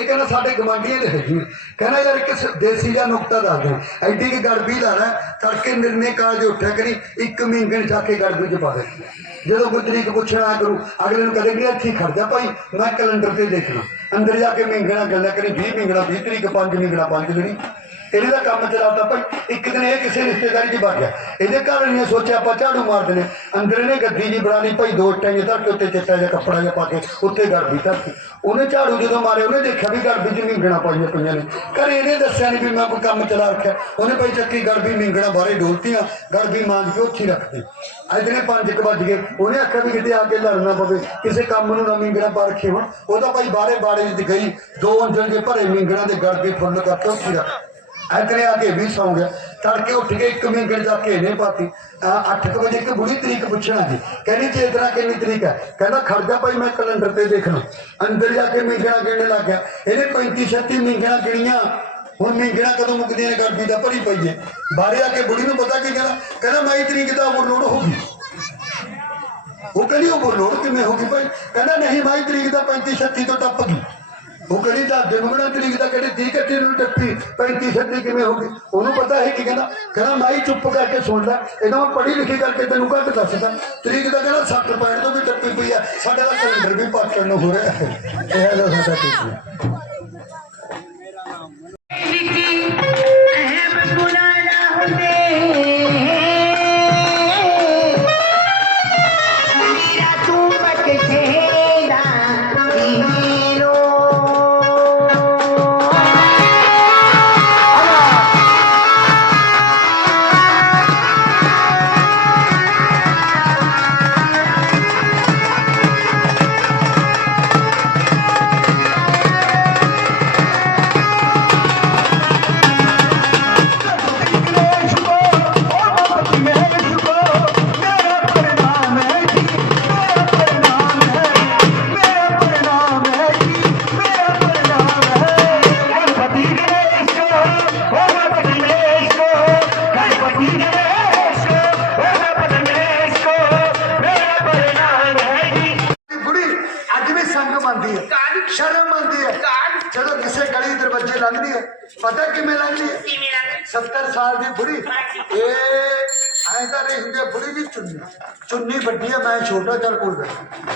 ਇਹ ਕਹਿੰਦਾ ਸਾਡੇ ਗਵਾਂਢੀਆਂ ਦੇ ਹੈਗੀ ਕਹਿੰਦਾ ਯਾਰ ਇੱਕ ਦੇਸੀ ਜਿਹਾ ਨੁਕਤਾ ਦੱਸ ਦੇ। ਐਡੀ ਕਿ ਗੜਬੀ ਲਾਣਾ ਤੜਕੇ ਨਿਰਨੇ ਕਾਲਜ ਉੱਠਿਆ ਕਰੀ, ਇੱਕ ਮਹੀਨੇ ਜਾ ਕੇ ਗੜਬੀ ਚ ਪਾ ਦੇ। ਜਦੋਂ ਕੋਈ ਤਰੀਕ ਪੁੱਛਣਾ ਕਰੂ, ਅਗਲੇ ਨੂੰ ਕਦੇ ਵੀ ਇੱਥੇ ਹੀ ਭਾਈ, ਮੈਂ ਕੈਲੰਡਰ ਤੇ ਦੇਖਣਾ। ਅੰਦਰ ਜਾ ਕੇ ਮਹੀਨਾ ਗੱਲਾਂ ਕਰੀ 20 ਮਹੀਨਾ 20 ਤਰੀਕ 5 ਮੀਂਗਣਾ 5 ਦਿਨੀ। ਇਹਨੇ ਦਾ ਕੰਮ ਚਲਾਤਾ ਭਾਈ। ਇੱਕ ਦਿਨ ਇਹ ਕਿਸੇ ਰਿਸ਼ਤੇਦਾਰੀ 'ਚ ਵਗ ਗਿਆ। ਇਹਦੇ ਘਰ ਨੇ ਸੋਚਿਆ, ਆਪਾਂ ਝਾੜੂ ਮਾਰ ਦਿੰਦੇ ਅੰਦਰ ਇਹਨੇ ਗੱਦੀ ਜੀ ਬਣਾ ਲਈ ਭਾਈ, ਦੋ ਇੱਟਾਂ ਧਰ ਕੇ ਉੱਤੇ ਚਿੱਟਾ ਜਿਹਾ ਕੱਪੜਾ ਜਿਹਾ ਪਾ ਕੇ ਉੱਤੇ ਗੜਬੀ ਧਰਤੀ। ਉਹਨੇ ਝਾੜੂ ਜਦੋਂ ਮਾਰੇ ਉਹਨੇ ਦੇਖਿਆ ਵੀ ਗੜਬੀ 'ਚ ਮਿੰਗਣਾ ਪਾਈਆਂ ਪਈਆਂ ਨੇ। ਘਰ ਇਹਨੇ ਦੱਸਿਆ ਨਹੀਂ ਵੀ ਮੈਂ ਕੋਈ ਕੰਮ ਚਲਾ ਰੱਖਿਆ। ਉਹਨੇ ਭਾਈ ਚੱਕੀ ਗੜਬੀ ਮਿੰਗਣਾ ਬਾਹਰੇ ਡੋਲਤੀਆਂ। ਗੜਬੀ ਮਾਂਜ ਕੇ ਉੱਥੇ ਰੱਖਦੀ। ਅੱਜ ਨੇ 5 ਵੱਜ ਗਏ। ਉਹਨੇ ਆਖਿਆ ਵੀ ਕਿਤੇ ਆ ਕੇ ਲੜਨਾ ਪਵੇ। ਕਿਸੇ ਕੰਮ ਨੂੰ ਨਾ ਮਿੰਗਣਾ ਪਾ ਰੱਖੇ ਹੁਣ। ਉਹ ਤਾਂ ਭਾਈ ਬਾਹਰੇ ਬਾੜੇ 'ਚ ਗਈ। ਦੋ ਅੰਜਣ ਦੇ ਭਰੇ ਮਿੰਗਣਾ ਦੇ ਗੜਬੀ ਫੁੱਲ ਕਰਕੇ ਉੱਥੇ ਰੱਖ। ਇਧਰੇ ਆ ਕੇ ਵੀ ਸੌਂ ਗਿਆ। ਤੜਕੇ ਉੱਠ ਕੇ ਇੱਕ ਮਿੰਟ ਜਾ ਕੇ ਨੇ ਪਾਤੀ। 8 ਵਜੇ ਇੱਕ ਬੁੜੀ ਤਰੀਕ ਪੁੱਛਣਾ ਜੀ ਕਹਿੰਦੀ, ਜੇ ਚੇਤਨਾ ਕਿੰਨੀ ਤਰੀਕ ਹੈ? ਕਹਿੰਦਾ, ਖੜ ਜਾ ਭਾਈ, ਮੈਂ ਕੈਲੰਡਰ ਤੇ ਦੇਖਣਾ ਅੰਦਰ ਜਾ ਕੇ ਮਿੰਗਣਾ ਗਿਣਨ ਲੱਗ ਗਿਆ। ਇਹਨੇ 35 36 ਮਿੰਗਣਾ ਗਿਣੀਆਂ। ਹੁਣ ਮਿੰਗਣਾ ਕਦੋਂ ਮੁੱਕਦੀਆਂ ਨੇ? ਗੜਬੀ ਦਾ ਭਰੀ ਪਈ ਹੈ ਬਾਹਰੇ ਆ ਕੇ ਬੁੜੀ ਨੂੰ ਪਤਾ ਕੀ ਕਹਿੰਦਾ ਕਹਿੰਦਾ, ਮੈਂ ਤਰੀਕ ਦਾ ਓਵਰਲੋਡ ਹੋ ਗਈ। ਉਹ ਕਹਿੰਦੀ ਓਵਰਲੋਡ ਕਿਵੇਂ ਹੋ ਗਈ ਭਾਈ? ਕਹਿੰਦਾ, ਨਹੀਂ, ਮੈਂ ਤਰੀਕ ਦਾ 35 36 ਤੋਂ ਟੱਪ ਗਈ। ਉਹ ਕਹਿੰਦੀ ਦੱਸ ਦੇ ਤਰੀਕ ਦਾ ਕਹਿੰਦੀ 30 ਕੱਟੀ ਨੂੰ ਟੱਪੀ 35 ਛੱਡੀ ਕਿਵੇਂ ਹੋ ਗਈ? ਉਹਨੂੰ ਪਤਾ ਹੈ ਕੀ ਕਹਿੰਦਾ? ਕਹਿੰਦਾ ਮਾਈ ਚੁੱਪ ਕਰਕੇ ਸੁਣ ਲੈ ਇਹਦਾ ਮੈਂ ਪੜ੍ਹੀ ਲਿਖੀ ਕਰਕੇ ਤੈਨੂੰ ਘੱਟ ਦੱਸਦਾ। ਤਰੀਕ ਦਾ ਕਹਿੰਦਾ 60 ਪੁਆਇੰਟ ਤੋਂ ਵੀ ਟੱਪੀ ਪਈ ਆ। ਸਾਡਾ ਤਾਂ ਕੈਲੰਡਰ ਵੀ ਪਾਟਣ ਨੂੰ ਹੋ ਰਿਹਾ। ਇਹ ਹੈ ਸਾਡਾ। ਟੀਚਰ ਲੰਘਦੀ ਹੈ ਪਤਾ ਕਿਵੇਂ ਲੰਘਦੀ ਹੈ ਕਿਵੇਂ ਲੱਗ 70 ਸਾਲ ਦੀ ਬੁੜੀ ਇਹ ਐਂ ਤਾਂ ਨਹੀਂ ਹੁੰਦੀ ਬੁੜੀ ਦੀ ਚੁੰਨੀ ਚੁੰਨੀ ਵੱਡੀ ਹੈ ਮੈਂ ਛੋਟਾ ਚੱਲ ਕੋਲ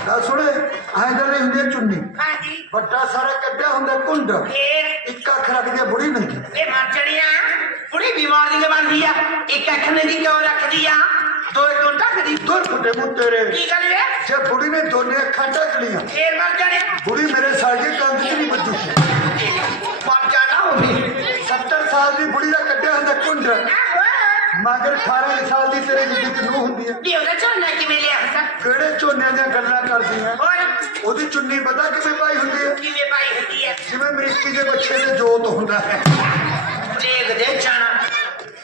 ਗੱਲ ਸੁਣੇ ਐਂ ਤਾਂ ਨਹੀਂ ਹੁੰਦੀ ਚੁੰਨੀ ਹਾਂਜੀ ਵੱਡਾ ਸਾਰਾ ਕੱਢਿਆ ਹੁੰਦਾ ਕੁੰਡ ਫੇਰ ਇੱਕ ਅੱਖ ਰੱਖਦੀ ਹੈ ਬੁੜੀ ਨਹੀਂ ਇਹ ਮਰਚੜੀਆਂ ਬੁੜੀ ਬਿਮਾਰ ਦੀ ਬਣਦੀ ਆ ਇੱਕ ਅੱਖ ਨੇ ਦੀ ਕਿਉਂ ਰੱਖਦੀ ਆ ਦੋ ਇੱਕ ਢੱਕਦੀ ਦੁਰ ਫੁੱਟੇ ਮੂੰਹ ਤੇਰੇ ਕੀ ਗੱਲ ਵੇ ਜੇ ਬੁੜੀ ਨੇ ਦੋਨੇ ਅੱਖਾਂ ਢੱਕ ਹੁੰਦਾ ਕੁੰਡ ਮਗਰ 18 ਸਾਲ ਦੀ ਤੇਰੇ ਜਿੱਦੀ ਕਿ ਨੂੰ ਹੁੰਦੀ ਹੈ ਵੀ ਉਹਦਾ ਝੋਨਾ ਕਿਵੇਂ ਲਿਆ ਸਾ ਕਿਹੜੇ ਝੋਨਿਆਂ ਦੀਆਂ ਗੱਲਾਂ ਕਰਦੀ ਹੈ ਹੋਰ ਉਹਦੀ ਚੁੰਨੀ ਪਤਾ ਕਿਵੇਂ ਪਾਈ ਹੁੰਦੀ ਹੈ ਕਿਵੇਂ ਪਾਈ ਹੁੰਦੀ ਹੈ ਜਿਵੇਂ ਮਰੀਕੀ ਦੇ ਬੱਚੇ ਦੇ ਜੋਤ ਹੁੰਦਾ ਹੈ ਦੇਖ ਦੇ ਜਾਣਾ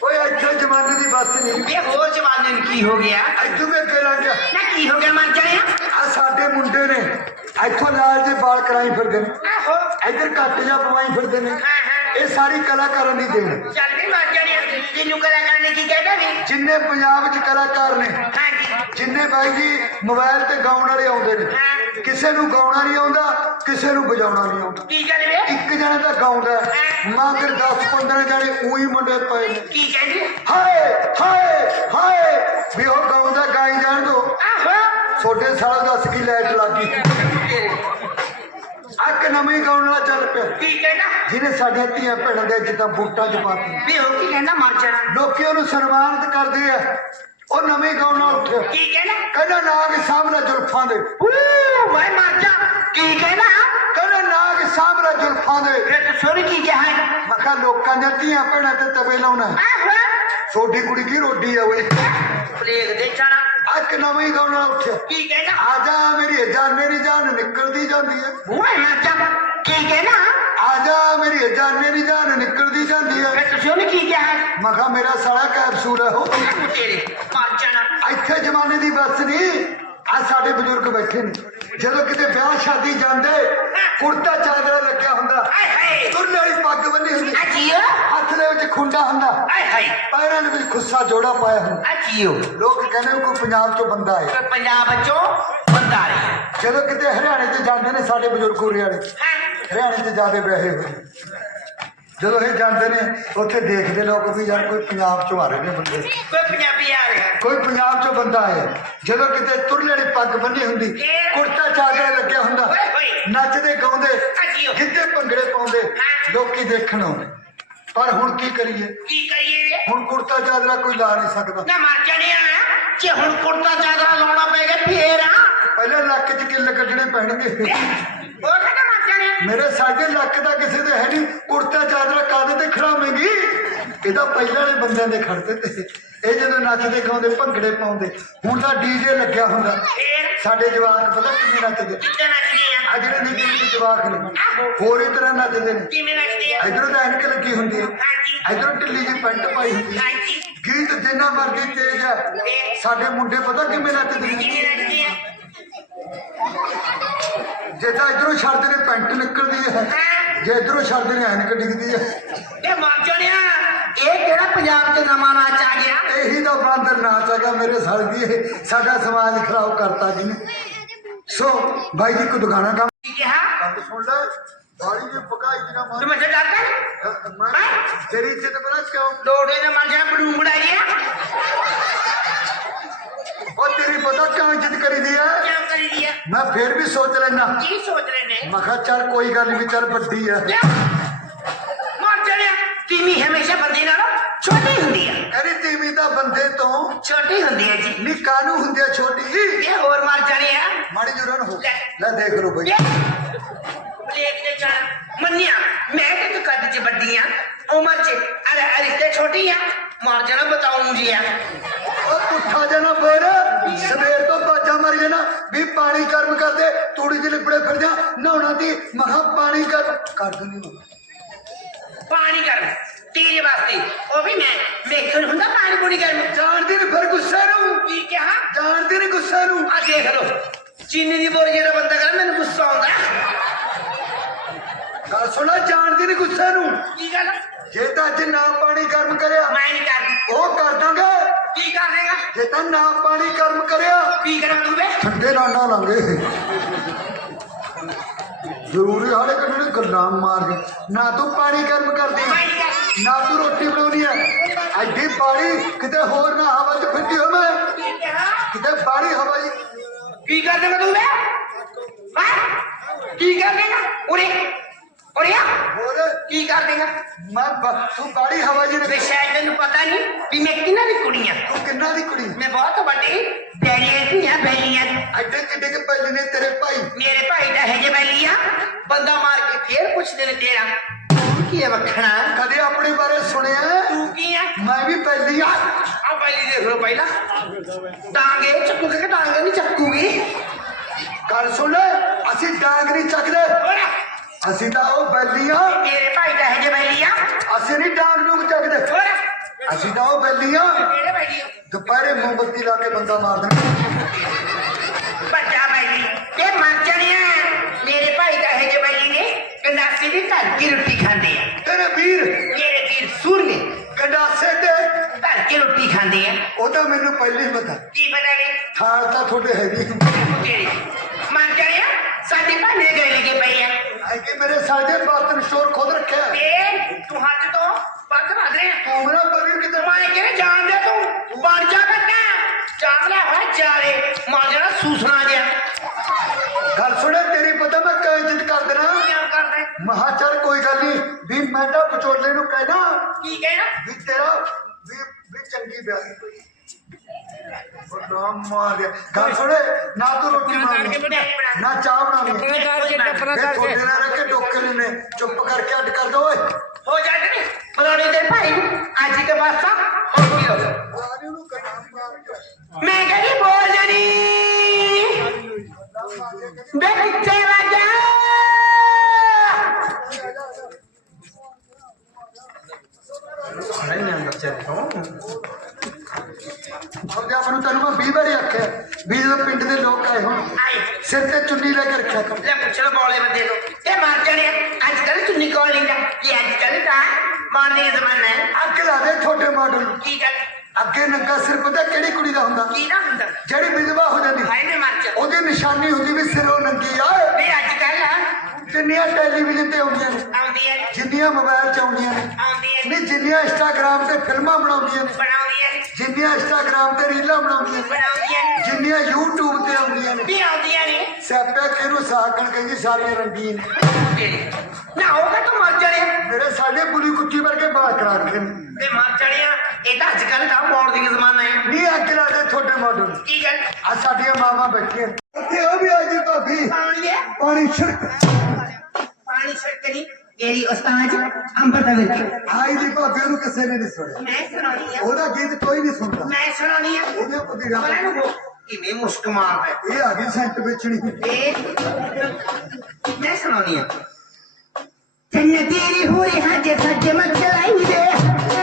ਓਏ ਇੱਥੇ ਜਮਾਨੇ ਦੀ ਬੱਸ ਨਹੀਂ ਵੀ ਹੋਰ ਜਵਾਨੇ ਨੂੰ ਕੀ ਹੋ ਗਿਆ ਇੱਥੋਂ ਵੀ ਅੱਗੇ ਲੰਘ ਗਿਆ ਨਾ ਕੀ ਹੋ ਗਿਆ ਮਰ ਜਾਣਿਆ ਆ ਸਾਡੇ ਮੁੰਡੇ ਨੇ ਇੱਥੋਂ ਲਾਲ ਜੇ ਵਾਲ ਕਰਾਈ ਫਿਰਦੇ ਨੇ ਆਹੋ ਇੱਧਰ ਕੱਟ ਜਾ ਪਵਾਈ ਫਿਰਦੇ ਨੇ ਇਹ ਸਾਰੀ ਕਲਾਕਾਰਾਂ ਦੀ ਦੇਣ ਚੱਲ ਵੀ ਮਰ ਜਾਣਿਆ ਤੈਨੂੰ ਕਲਾਕਾਰ ਨੇ ਕੀ ਕਹਿਦਾ ਵੀ? ਜਿੰਨੇ ਪੰਜਾਬ 'ਚ ਕਲਾਕਾਰ ਨੇ ਹਾਂਜੀ। ਜਿੰਨੇ ਬਾਈ ਜੀ ਮੋਬਾਈਲ ਤੇ ਗਾਉਣ ਵਾਲੇ ਆਉਂਦੇ ਨੇ ਕਿਸੇ ਨੂੰ ਗਾਉਣਾ ਨਹੀਂ ਆਉਂਦਾ ਕਿਸੇ ਨੂੰ ਵਜਾਉਣਾ ਨਹੀਂ ਆਉਂਦਾ। ਕੀ ਗੱਲ ਵੇ? ਇੱਕ ਜਣੇ ਤਾਂ ਗਾਉਂਦਾ ਮਗਰ 10 15 ਜਣੇ ਉਹੀ ਮੁੰਡੇ ਪਏ ਨੇ। ਕੀ ਕਹਿੰਦੀ? ਹਾਏ ਹਾਏ ਹਾਏ ਵੀ ਉਹ ਗਾਉਂਦਾ ਗਾਈ ਜਾਣ ਦੋ। ਆਹੋ। ਛੋਟੇ ਸਾਲ ਦੱਸ ਕੀ ਲਾਈਟ ਲੱਗੀ ਅੱਕ ਨਵੀਂ ਗਾਉਣ ਵਾਲਾ ਚੱਲ ਪਿਆ। ਕੀ ਕਹਿੰਦਾ? ਜਿਹਨੇ ਸਾਡੀਆਂ ਧੀਆਂ ਭੈਣਾਂ ਦੇ ਜਿੱਦਾਂ ਬੂਟਾਂ 'ਚ ਪਾਤੀ ਵੀ ਉਹ ਕੀ ਕਹਿੰਦਾ? ਮਰ ਜਾਣਾ। ਲੋਕੀ ਉਹਨੂੰ ਸਨਮਾਨਿਤ ਕਰਦੇ ਆ। ਉਹ ਨਵੇਂ ਗਾਉਣ ਨਾਲ ਉੱਠਿਆ। ਕੀ ਕਹਿੰਦਾ? ਕਹਿੰਦਾ ਨਾਗ ਸਾਹਮਣੇ ਜ਼ੁਲਫਾਂ ਦੇ। ਊ ਵੇ ਮਰ ਜਾ। ਕੀ ਕਹਿੰਦਾ? ਕਹਿੰਦਾ ਨਾਗ ਸਾਹਮਣੇ ਜ਼ੁਲਫਾਂ ਦੇ। ਫਿਰ ਸੁਣ ਕੀ ਕਿਹਾ ਹੈ? ਮੈਂ ਕਿਹਾ ਲੋਕਾਂ ਦੀਆਂ ਧੀਆਂ ਭੈਣਾਂ ਤੇ ਤਵੇ ਲਾਉਣਾ ਆਹੋ ਛੋਟੀ ਕੁੜੀ ਕੀ ਰੋਟੀ ਆ ਓਏ? ਪਲੇਗ ਦੇ ਜਾਣਾ ਅੱਕ ਨਵੇਂ ਗਾਉਣ ਨਾਲ ਉੱਠਿਆ ਕੀ ਕਹਿੰਦਾ ਆ ਜਾ ਮੇਰੀ ਜਾਨ ਮੇਰੀ ਜਾਨ ਨਿਕਲਦੀ ਜਾਂਦੀ ਹੈ। ਓਏ ਮਰ ਜਾ। ਕੀ ਕਹਿੰਦਾ ਆ ਜਾ ਮੇਰੀ ਜਾਨ ਮੇਰੀ ਜਾਨ ਨਿਕਲਦੀ ਜਾਂਦੀ ਹੈ। ਫਿਰ ਤੂੰ ਸੁਣ ਕੀ ਕਿਹਾ? ਹੈ ਮੈਂ ਕਿਹਾ ਮੇਰਾ ਸਾਲਾ ਕੈਪਸੂਲ ਹੈ ਉਹ ਤੇਰੇ ਮਰ ਜਾਣਾ। ਇੱਥੇ ਜ਼ਮਾਨੇ ਦੀ ਬੱਸ ਨਹੀਂ ਆ ਸਾਡੇ ਬਜ਼ੁਰਗ ਬੈਠੇ ਨੇ। ਜਦੋਂ ਕਿਤੇ ਵਿਆਹ ਸ਼ਾਦੀ ਜਾਂਦੇ ਕੁੜਤਾ ਚਾਦਰਾ ਲੱਗਿਆ ਹੁੰਦਾ ਆਏ ਹਾਏ ਤੁਰਨ ਵਾਲੀ ਪੱਗ ਬੰਨੀ ਹੁੰਦੀ ਅਜੀਓ ਹੱਥ ਦੇ ਵਿੱਚ ਖੁੰਡਾ ਹੁੰਦਾ ਹਾਏ ਪੈਰਾਂ ਦੇ ਵਿੱਚ ਖੁੱਸਾ ਜੋੜਾ ਪਾਇਆ ਹੁੰਦਾ ਅਜੀਓ ਲੋਕ ਕਹਿੰਦੇ ਕੋਈ ਪੰਜਾਬ ਚੋਂ ਬੰਦਾ ਹੈ ਤੇ ਪੰਜਾਬ ਚੋਂ ਬੰਦਾ ਰਿਹਾ ਜਦੋਂ ਕਿਤੇ ਹਰਿਆਣੇ 'ਚ ਜਾਂਦੇ ਨੇ ਸਾਡੇ ਬਜ਼ੁਰਗ ਉਰੇ ਵਾਲੇ ਹੈ? ਹਰਿਆਣੇ 'ਚ ਜ਼ਿਆਦਾ ਵਿਆਹੇ ਹੋਏ। ਜਦੋਂ ਇਹ ਜਾਂਦੇ ਨੇ ਉੱਥੇ ਦੇਖਦੇ ਲੋਕ ਵੀ ਯਾਰ ਕੋਈ ਪੰਜਾਬ 'ਚੋਂ ਆ ਰਹੇ ਨੇ ਬੰਦੇ। ਕੋਈ ਪੰਜਾਬੀ ਆ ਰਿਹਾ। ਕੋਈ ਪੰਜਾਬ 'ਚੋਂ ਬੰਦਾ ਆਇਆ। ਜਦੋਂ ਕਿਤੇ ਤੁਰਲੇ ਵਾਲੀ ਪੱਗ ਬੰਨੀ ਹੁੰਦੀ ਕੁੜਤਾ ਚਾਦਰਾ ਲੱਗਿਆ ਹੁੰਦਾ ਨੱਚਦੇ ਗਾਉਂਦੇ ਗਿੱਧੇ ਭੰਗੜੇ ਪਾਉਂਦੇ ਹਾਂ। ਲੋਕੀ ਦੇਖਣ ਆਉਂਦੇ। ਪਰ ਹੁਣ ਕੀ ਕਰੀਏ? ਕੀ ਕਰੀਏ ਵੇ ਹੁਣ ਕੁੜਤਾ ਚਾਦਰਾ ਕੋਈ ਲਾ ਨਹੀਂ ਸਕਦਾ। ਨਾ ਮਰ ਜਾਣਿਆ ਜੇ ਹੁਣ ਕੁੜਤਾ ਚਾਦਰਾ ਲਾਉਣਾ ਪਏਗਾ ਫੇਰ ਆ। ਪਹਿਲਾਂ ਲੱਕ 'ਚ ਕਿੱਲ ਕੱਢਣੇ ਪੈਣਗੇ। ਉਹ ਕਹਿੰਦਾ ਮਰ ਜਾਣਿਆ ਮੇਰੇ ਸਾਡੇ ਲੱਕ ਦਾ ਕਿਸੇ ਦੇ ਹੈ ਨਹੀਂ। ਕੁੜਤਾ ਚਾਦਰਾ ਕਾਦੇ ਤੇ ਖੜਾਵੇਂਗੀ? ਇਹ ਤਾਂ ਪਹਿਲਾਂ ਵਾਲੇ ਬੰਦਿਆਂ ਦੇ ਖੜਦੇ ਤੇ। ਇਹ ਜਦੋਂ ਨੱਚਦੇ ਗਾਉਂਦੇ ਭੰਗੜੇ ਪਾਉਂਦੇ ਹੁਣ ਤਾਂ ਡੀਜੇ ਲੱਗਿਆ ਹੁੰਦਾ। ਸਾਡੇ ਜਵਾਕ ਪਤਾ ਕਿਵੇਂ ਨੱਚਦੇ? ਕਿੱਦਾਂ ਨੱਚਦੇ ਆ? ਆ ਜਿਹੜੇ ਨਿੱਕੇ ਨਿੱਕੇ ਜਵਾਕ ਨੇ ਹੋਰ ਹੀ ਤਰ੍ਹਾਂ ਨੱਚਦੇ ਨੇ। ਕਿਵੇਂ ਨੱਚਦੇ ਆ? ਇਧਰੋਂ ਤਾਂ ਐਨਕ ਲੱਗੀ ਹੁੰਦੀ ਹੈ। ਹਾਂਜੀ। ਇਧਰੋਂ ਢਿੱਲੀ ਜਿਹੀ ਪੈਂਟ ਪਾਈ ਹੁੰਦੀ ਹੈ। ਹਾਂਜੀ। ਗੀਤ ਜਿੰਨਾ ਮਰਜ਼ੀ ਤੇਜ਼ ਹੈ ਸਾਡੇ ਮੁੰਡੇ ਪਤਾ ਕਿਵੇਂ ਨੱਚਦੇ ਨੇ। ਕਿਵੇਂ ਨੱਚਦੇ ਆ? ਜੇ ਤਾਂ ਇਧਰੋਂ ਛੱਡਦੇ ਨੇ ਪੈਂਟ ਨਿਕਲਦੀ ਹੈ। ਜੇ ਇਧਰੋਂ ਛੱਡਦੇ ਨੇ ਐਨਕ ਡਿੱਗਦੀ ਹੈ। ਇਹ ਮਰ ਜਾਣਿਆ। ਇਹ ਕਿਹੜਾ ਪੰਜਾਬ 'ਚ ਨਵਾਂ ਨਾਚ ਆ ਗਿਆ ਇਹੀ ਤਾਂ ਬਾਂਦਰ ਨਾਚ ਹੈਗਾ ਮੇਰੇ ਸਾਲ ਦੀ ਇਹ ਸਾਡਾ ਸਮਾਜ ਖਰਾਬ ਕਰਤਾ ਜੀ ਨੇ ਸੋ ਭਾਈ ਜੀ ਕੋ ਦੁਕਾਨਾ ਕੰਮ ਕੀ ਕਿਹਾ? ਕੰਮ ਸੁਣ ਲੈ ਬਾੜੀ ਜੀ ਪਕਾਈ ਜੀ ਨਾ ਤੂੰ ਮੈਨੂੰ ਡਰਦਾ ਮਾਰ। ਤੇਰੀ ਇੱਜ਼ਤ ਬਣਾ ਕਿਉਂ ਲੋੜੇ ਨਾ ਮਰ ਜਾ ਬੜੂ ਬੜਾਈਆ ਉਹ ਤੇਰੀ ਪਤਾ ਕਿਉਂ ਇੱਜ਼ਤ ਕਰੀਦੀ ਹੈ ਕਿਉਂ ਕਰੀ ਦਿਆ ਮੈਂ ਫੇਰ ਵੀ ਸੋਚ ਲੈਣਾ ਕੀ ਸੋਚ ਰਹੇ ਨੇ ਮੈਂ ਕਿਹਾ ਚੱਲ ਕੋਈ ਗੱਲ ਨਹੀਂ ਚੱਲ ਵੱਡੀ ਹੈ ਮਰ ਤੀਮੀ ਹਮੇਸ਼ਾ ਬੰਦੇ ਨਾਲ ਛੋਟੀ ਹੁੰਦੀ ਆ। ਕਹਿੰਦੀ ਤੀਵੀਂ ਤਾਂ ਬੰਦੇ ਤੋਂ ਛੋਟੀ ਹੁੰਦੀ ਹੈ ਜੀ। ਨੀ ਕਾਨੂੰ ਹੁੰਦੀ ਹੈ ਛੋਟੀ? ਇਹ ਹੋਰ ਮਰ ਜਾਣਿਆ ਮਾੜੀ ਜੁਰਨ ਹੋ ਲੈ। ਦੇਖ ਲਓ ਬਈ। ਪਲੇਟ ਦੇ ਚਾਰ ਮੰਨਿਆ। ਮੈਂ ਤੇ ਤੂੰ ਕੱਦ ਚ ਵੱਡੀ ਆ। ਉਮਰ ਚ। ਅਰੇ ਅਰੇ ਤੇ ਛੋਟੀ ਆ। ਮਰ ਜਾਣਾ ਬਤਾਉਂ ਜੀ ਆ। ਉਹ ਪੁੱਠਾ ਜਾਣਾ ਬੋਰ ਸਵੇਰ ਤੋਂ ਬਾਜਾ ਮਰ ਜਾਣਾ। ਵੀ ਪਾਣੀ ਗਰਮ ਕਰਦੇ ਤੂੜੀ ਚ ਲਿਪੜੇ ਫਿਰ ਜਾ। ਨਹਾਉਣਾ ਦੀ। ਮਹਾ ਪਾਣੀ ਕਰ ਕਰ ਦੂੰਗੀ ਮੈਂ। ਪਾਣੀ ਗਰਮ। ਤੇਰੇ ਵਾਸਤੇ। ਉਹ ਵੀ ਮੈਂ ਵੇਖਣ ਹੁੰਦਾ ਪਾਣੀ ਪੂਰੀ ਗਰਮ। ਜਾਣਦੀ ਨੀ ਫਿਰ ਗੁੱਸੇ ਨੂੰ। ਕੀ ਕਿਹਾ? ਜਾਣਦੀ ਨੀ ਗੁੱਸੇ ਨੂੰ। ਆ ਦੇਖ ਲੋ ਚੀਨੀ ਦੀ ਬੋਰੀ ਜਿਹੜਾ ਬੰਦਾ ਕਰ ਮੈਨੂੰ ਗੁੱਸਾ ਆਉਂਦਾ। ਗੱਲ ਸੁਣਾ ਜਾਣਦੀ ਨੀ ਗੁੱਸੇ ਨੂੰ। ਕੀ ਗੱਲ? ਜੇ ਤਾਂ ਅੱਜ ਨਾ ਪਾਣੀ ਗਰਮ ਕਰਿਆ ਮੈਂ ਨਹੀਂ ਕਰਦੀ। ਉਹ ਕਰ ਦਾਂਗੇ। ਕੀ ਕਰ ਜੇ ਤਾਂ ਨਾ ਪਾਣੀ ਗਰਮ ਕਰਿਆ ਕੀ ਕਰਾਂ ਤੂੰ ਵੇ ਠੰਡੇ ਨਾ ਲਾਂਗੇ ਜ਼ਰੂਰੀ ਹਾਲੇ ਕਿਹਨੇ ਗੱਲਾਂ ਮਾਰ ਕੇ ਨਾ ਤੂੰ ਪਾਣੀ ਗਰਮ ਨਹੀਂ ਕਰਦੀ। ਨਾ ਤੂੰ ਰੋਟੀ ਬਣਾਉਣੀ ਹੈ ਐਡੀ ਬਾੜੀ ਕਿਤੇ ਹੋਰ ਨਾ ਹਵਾ 'ਚ ਫਿਰਦੀ ਹੋਵੇ ਕੀ ਕਿਹਾ ਕਿਤੇ ਬਾੜੀ ਹਵਾ 'ਚ ਕੀ ਕਰ ਦੇਗਾ ਤੂੰ ਵੇ ਹਾਂ ਕੀ ਕਰ ਦੇਗਾ ਉਰੇ ਉਰੇ ਆ ਹੋਰ ਕੀ ਕਰ ਦੇਗਾ ਮੈਂ ਬ- ਤੂੰ ਬਾੜੀ ਹਵਾ 'ਚ ਵੇ ਨੇ ਸ਼ਾਇਦ ਤੈਨੂੰ ਪਤਾ ਨਹੀਂ ਵੀ ਮੈਂ ਕਿਹਨਾਂ ਦੀ ਕੁੜੀ ਆ ਤੂੰ ਕਿੰਨਾ ਦੀ ਕੁੜੀ ਮੈਂ ਬਹੁਤ ਵੱਡੀ ਬੈਲੀਆਂ ਦੀ ਆ ਬੈਲੀਆਂ ਐਡੇ ਕਿੱਡੇ ਕੇ ਪੈਲੇ ਨੇ ਤੇਰੇ ਭਾਈ ਮੇਰੇ ਭਾਈ ਦਾ ਹੈ ਜੇ ਬੈਲੀ ਆ ਬੰਦਾ ਮਾਰ ਕੇ ਫੇਰ ਪੁੱਛਦੇ ਨੇ ਤੇਰਾ ਤੂੰ ਕੀ ਵਖਣਾ ਕਦੇ ਆਪਣੇ ਬਾਰੇ ਸੁਣਿਆ? ਤੂੰ ਕੀ ਆ ਮੈਂ ਵੀ ਪਹਿਲੀ ਆ। ਆ ਬੈਲੀ ਦੇਖ ਲੋ ਪਹਿਲਾਂ। ਡਾਂਗੇ ਚੱਕੂ ਕਿ ਡਾਂਗੇ ਨਹੀਂ ਚੱਕੂਗੀ? ਗੱਲ ਸੁਣ ਅਸੀਂ ਡਾਂਗ ਨਹੀਂ ਚੱਕਦੇ। ਅਸੀਂ ਤਾਂ ਉਹ ਬੈਲੀ ਆ। ਮੇਰੇ ਭਾਈ ਦਾ ਹੈ ਜੇ ਬੈਲੀ ਆ। ਅਸੀਂ ਨਹੀਂ ਡਾਂਗ ਨੂੰ ਚੱਕਦੇ। ਅਸੀਂ ਤਾਂ ਉਹ ਬੈਲੀ ਆ। ਕਿਹੜੇ ਬੈਲੀ ਆ। ਦੁਪਹਿਰੇ ਮੋਮਬੱਤੀ ਲਾ ਕੇ ਬੰਦਾ ਮਾਰ ਦਿੰਦਾ ਵੱਡਾ ਬੈਲੀ ਤੇ ਮਰ ਜਾਣਿਆ ਮੇਰੇ ਭਾਈ ਦਾ ਹੈ ਜੇ ਬੈਲੀ ਨੇ ਕੰਡਾਸੀ ਦੀ ਘਰ ਕੀ ਰੋਟੀ ਖਾਂਦੇ ਆ? ਤੇਰੇ ਵੀਰ। ਮੇਰੇ ਵੀਰ ਸੂਰ ਨੇ ਕੰਡਾਸੇ ਤੇ। ਘਰ ਕੀ ਰੋਟੀ ਖਾਂਦੇ ਆ? ਉਹ ਤਾਂ ਮੈਨੂੰ ਪਹਿਲੇ ਹੀ ਪਤਾ। ਕੀ ਪਤਾ ਨਹੀਂ ਥਾਲ ਤਾਂ ਤੁਹਾਡੇ ਹੈਗੀ ਤੇਰੇ। ਮਰ ਜਾਣਿਆ ਸਾਡੇ ਭਾਂਡੇ ਗਏ ਲਗੇ ਪਏ ਆ। ਐ ਕਿ ਮੇਰੇ ਸਾਡੇ ਬਰਤਨ ਸਟੋਰ ਖੁਦ ਰੱਖਿਆ। ਤੇ ਤੂੰ ਹੱਥ ਤੋਂ ਪੱਗ ਵੱਧ ਰਿਹਾ। ਤੂੰ ਮੇਰਾ ਬਗਰ ਕਿਤੇ ਮੈਂ ਕਿਹਨੇ ਜਾਣ ਦੇ ਤੂੰ ਬਣ ਜਾ ਕੱਟਾ ਚਾਵਲਾ ਹੋਇਆ ਜਾਰੇ ਮਰ ਜਾਣਾ ਸੂਸਣਾ ਜਿਆ ਗੱਲ ਸੁਣੇ ਤੇਰੀ ਪਤਾ ਮੈਂ ਕਿਉਂ ਇੱਜ਼ਤ ਕਰ ਦੇਣਾ ਕਿਉਂ ਕਰਦਾ ਮਹਾ ਚੱਲ ਕੋਈ ਗੱਲ ਨਹੀਂ ਵੀ ਮੈਂ ਤਾਂ ਵਿਚੋਲੇ ਨੂੰ ਕਹਿਣਾ ਕੀ ਕਹਿਣਾ ਵੀ ਤੇਰਾ ਵੀ ਵਿਆਹੀ ਕੋਈ। ਉਹ ਨਾ ਮਾਰ ਦਿਆ ਗੱਲ ਸੁਣੇ ਨਾ ਤੂੰ ਰੋਟੀ ਬਣਾਉਣੀ। ਨਾ ਚਾਹ ਬਣਾਉਣੀ। ਇਹ ਤੁਹਾਡੇ ਨਾਲ ਰਹਿ ਕੇ ਡੋਕੇ ਨੇ ਚੁੱਪ ਕਰਕੇ ਅੱਡ ਕਰ ਦੋ ਓਏ। ਹੋ ਜਾਂਦੇ ਨੇ। ਬਰੋੜੇ ਦੇ ਭਾਈ ਅੱਜ ਕੇ ਪਾਸਾ ਹੋ ਕੀ ਹੋ ਮੈਂ ਕਹਿੰਦੀ ਬੋਲ ਜਣੀ। ਬੇ ਕਿੱਥੇ ਵਜਾ ਆਪਦੇ ਵੀ ਜਦੋਂ ਪਿੰਡ ਦੇ ਲੋਕ ਆਏ ਹੁਣ ਆਏ। ਸਿਰ ਤੇ ਚੁੰਨੀ ਲੈ ਕੇ ਰੱਖਿਆ ਕਰ। ਲੈ ਪੁੱਛ ਲੋ ਬੋਲੇ ਬੰਦੇ ਨੂੰ। ਇਹ ਮਰ ਜਾਣੇ ਅੱਜ ਕੱਲ ਚੁੰਨੀ ਕੋਲ ਨਹੀਂ ਦਾ ਇਹ ਅੱਜ ਕੱਲ ਮਾਰਨੇ ਦਾ ਜ਼ਮਾਨਾ ਹੈ ਅੱਗ ਲਾ ਦੇ ਛੋਟੇ ਮਾਡਲ ਨੂੰ। ਕੀ ਗੱਲ? ਅੱਗੇ ਨੰਗਾ ਸਿਰ ਪਤਾ ਕਿਹੜੀ ਕੁੜੀ ਦਾ ਹੁੰਦਾ? ਕੀ ਨਾ ਹੁੰਦਾ? ਜਿਹੜੀ ਵਿਧਵਾ ਹੋ ਜਾਂਦੀ। ਹਾਏ ਮੈਂ ਮਰ ਜਾ ਉਹਦੀ ਨਿਸ਼ਾਨੀ ਹੁੰਦੀ ਵੀ ਸਿਰੋਂ ਨੰਗੀ ਆ। ਵੀ ਅੱਜ ਕੱਲ ਤੇ ਜਿੰਨੀਆਂ ਟੈਲੀਵਿਜ਼ਨ ਤੇ ਆਉਂਦੀਆਂ ਨੇ? ਆਉਂਦੀਆਂ ਨੇ ਜਿੰਨੀਆਂ ਮੋਬਾਈਲ 'ਚ ਆਉਂਦੀਆਂ ਨੇ? ਆਉਂਦੀਆਂ ਨੇ ਨਹੀਂ ਜਿੰਨੀਆਂ ਇੰਸਟਾਗ੍ਰਾਮ ਤੇ ਫਿਲਮਾਂ ਬਣਾਉਂਦੀਆਂ ਨੇ? ਬਣਾਉਂਦੀਆਂ ਨੇ ਜਿੰਨੀਆਂ ਇੰਸਟਾਗ੍ਰਾਮ ਤੇ ਰੀਲਾਂ ਬਣਾਉਂਦੀਆਂ ਨੇ? ਬਣਾਉਂਦੀਆਂ ਨੇ ਜਿੰਨੀਆਂ YouTube ਤੇ ਆਉਂਦੀਆਂ ਨੇ? ਵੀ ਆਉਂਦੀਆਂ ਨੇ। ਸਿਆਪਾ ਕਿਹਨੂੰ ਸਾਗਣ ਕਹਿੰਦੀ ਸਾਰੀਆਂ ਰੰਗੀਨ ਨਾ। ਹੋਗਾ ਤੂੰ ਮਰ ਜਾਣਿਆ ਮੇਰੇ ਸਾਡੇ ਪੁਲੀ ਕੁੱਤੀ ਵਰਗੇ ਬਾਲ ਕਰਾ ਰੱਖੇ ਨੇ। ਤੇ ਮਰ ਜਾਣਿਆ ਇਹ ਤਾਂ ਅੱਜ ਕੱਲ ਦਾ ਮੋੜ ਦੀ ਜ਼ਮਾਨਾ ਹੈ। ਨਹੀਂ ਅੱਗ ਲਾ ਦੇ ਤੁਹਾਡੇ ਮਾਡਲ ਕੀ ਗੱਲ? ਆ ਸਾਡੀਆਂ ਮਾਵਾਂ ਬੈਠੀਆਂ। ਇੱਥੇ ਉਹ ਵੀ ਆ ਜੀ ਭਾਬੀ। ਪਾਣੀ ਹੈ। ਪਾਣੀ ਛਿੜਕ। ਪਾਣੀ ਛੜਕਣੀ ਤੇਰੀ ਉਸਤਾਦ ਅੰਬਰ ਦਾ ਵਿੱਚ ਆਈ ਦੀ ਭਾਬੀ ਨੂੰ ਕਿਸੇ ਨੇ ਨਹੀਂ ਸੁਣਿਆ। ਮੈਂ ਸੁਣਾਉਣੀ ਆ। ਉਹਦਾ ਗੀਤ ਕੋਈ ਨਹੀਂ ਸੁਣਦਾ। ਮੈਂ ਸੁਣਾਉਣੀ ਆ। ਉਹਦੇ ਪੁੱਤੀ ਦਾ ਉਹਨਾਂ ਨੂੰ ਕਿਵੇਂ ਮੁਸ਼ਕ ਮਾਰਦਾ ਇਹ ਆ ਗਈ ਸੈਂਟ ਵੇਚਣੀ। ਇਹ ਮੈਂ ਸੁਣਾਉਣੀ ਆ। ਚੰਨ ਤੇਰੀ ਹੋਰੀ ਹੱਜ ਸੱਜ ਮਚਲਾਈ ਦੇ।